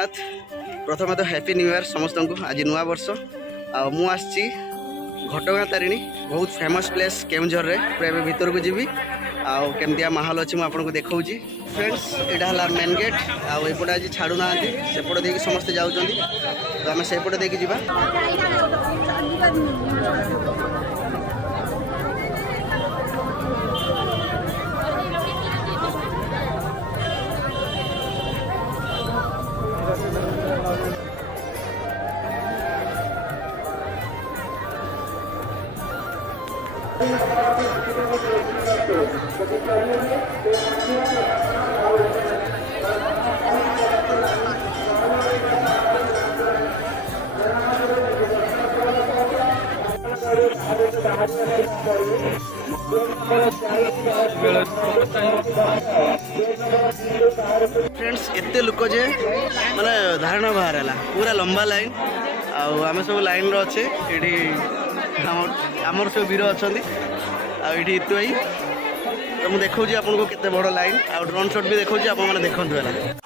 जगन्नाथ। प्रथम तो happy new year समस्त को। आज नुआ वर्ष मु आसी घटगाँ तारिणी बहुत फेमस प्लेस केउंझर रे। पूरा भीतर को जीवी आमतिया माहौल अच्छी मुझे आपको देखा फ्रेंड्स। यहाँ मेन गेट आउटे आज छाड़ू ना सेपटे देखिए समस्ते जाऊँ तो आम सेपटे देखिए जा। फ्रेंड्स एते लोक जे माने धारणा बाहर है पूरा लंबा लाइन आम सब लाइन अच्छे ये आमर सब वीर अच्छा ये इतु भाई तो मुझे देखा आपको केते बड़ लाइन आ ड्रोन शॉट भी देखा आप देखु है।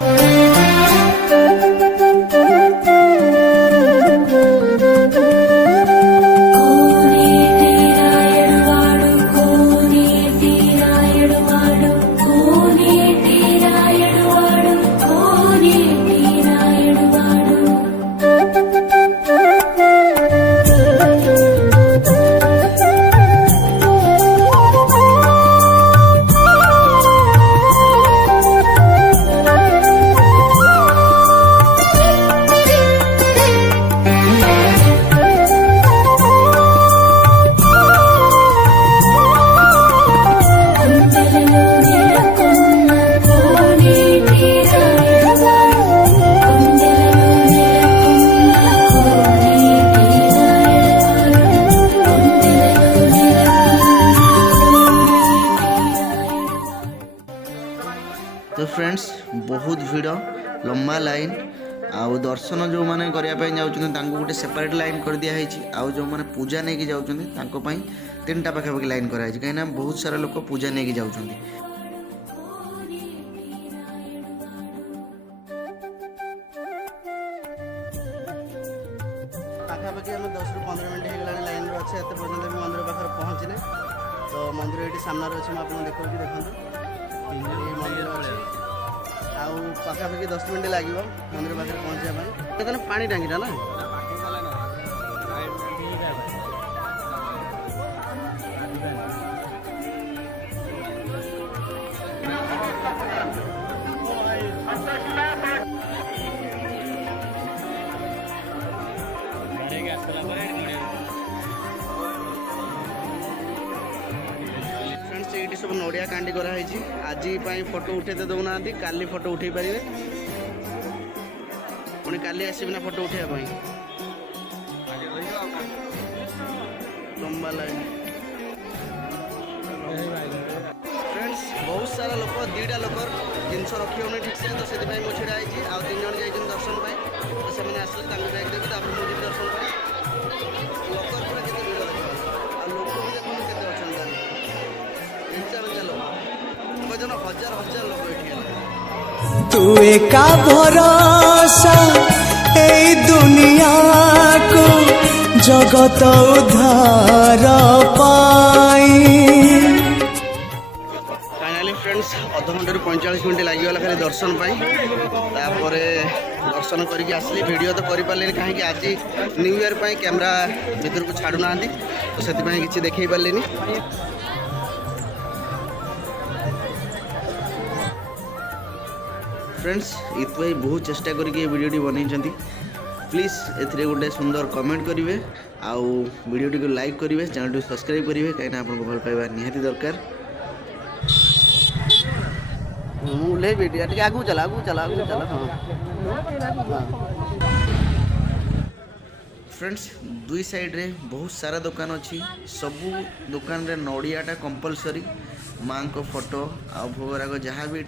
तो फ्रेंड्स बहुत भीड़ लंबा लाइन आउ दर्शन जो मैंने करने जाऊँ गोटे सेपरेट लाइन कर दिखाई आउ जो मैंने पूजा नहीं कि जाऊँ तीन टा पाखापाखि लाइन कराई कहीं बहुत सारा लोग पूजा नहीं कि जाऊँ। पाखापाखि आम 10 ରୁ 15 मिनट होगा लाइन अच्छे एत पर्यटन भी मंदिर पाखे पहुँचने तो मंदिर ये सामने अच्छे मुझे आपको देखा देखो मंदिर अच्छे आउ पाखापाखि 10 मिनट लगे मंदिर पाखे पहुँचा पानी टांगीटा ना सब नड़िया कांडी कराई आज फोटो उठे दौना काली फोटो उठे पारे पुणी काली आसना फोटो उठाई लंबा लाइन। फ्रेंड्स बहुत सारा लोग दीटा लोग जिनस रखी होने ठीक से तो से मुझे छिड़ा आ 3 जन जाइए दर्शन पाई तो से आसले बैग देखी मुझे दर्शन पाई लोक पूरा के भीड़ देखा आ लोक भी देखो के अच्छा हजार हजार लोग तू एका भरोसा ए दुनिया को जगत उद्धार पाई। फाइनाली फ्रेंड्स अध घंटे 45 मिनट लगे खाली दर्शन पाई तापर दर्शन करके आसली वीडियो तो कर पारे कहीं आज न्यू ईयर पर कैमरा भीतर को छाड़ू ना तो से किसी देखे पारे। फ्रेंड्स इतु भाई बहुत चेष्टा करके वीडियोटी बनई प्लीज ए गोटे सुंदर कमेंट करेंगे आउ वीडियोटी को लाइक करेंगे चैनल सब्सक्राइब करेंगे कहीं आपको भल पाइबा निहाती दरकार। आगू चला आगू चला आगू चला हाँ फ्रेंड्स दुई साइड रे बहुत सारा दुकान अच्छी सबू दुकान रे नड़ियाटा कंपलसरी माँ को फोटो आ भोगराग जहाँ भी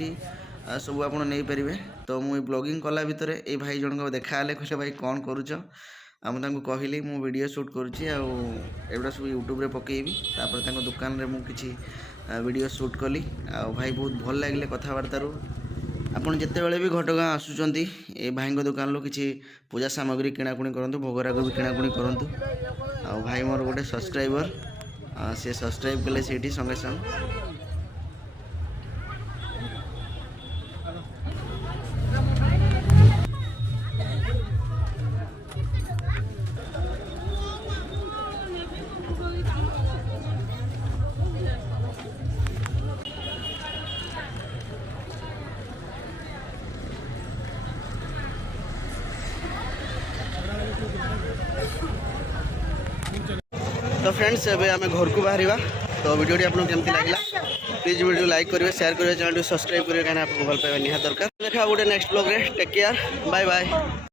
ये सब आप नहीं पारे। तो मुझे ब्लॉगिंग कला भितर ये भाई जन को देखा कहले भाई कौन करुच मुझे कहली मु वीडियो शूट करुँची एगुड़ा सब यूट्यूब रे पकेबी तापर दुकान रे मु किछि वीडियो शूट कली आ भाई बहुत भल लगे कथबार्तारू ଆପଣ ଯେତେବେଳେ ବି ଘଟଗାଁ ଆସୁଛନ୍ତି ଏ ଭାଇଙ୍କ ଦୋକାନରୁ କିଛି ପୂଜା ସାମଗ୍ରୀ କିଣାକୁଣି କରନ୍ତୁ, ଭୋଗରାଗ ବି କିଣାକୁଣି କରନ୍ତୁ। ଆଉ ଭାଇ ମୋର ଗୋଟେ ସବସ୍କ୍ରାଇବର, ସେ ସବସ୍କ୍ରାଇବ୍ କଲେ ସେଇଠି ସଙ୍ଗେ ସଙ୍ଗେ। तो फ्रेंड्स एबे आम घर को बाहर। तो वीडियो आपको केमती लगे प्लीज वीडियो लाइक करेंगे, शेयर करेंगे, चैनल सब्सक्राइब करेंगे, कहीं आपको भल पाइबा निहात दरकार। देखा गोटे नेक्स्ट ब्लॉग रे। Take care, bye bye.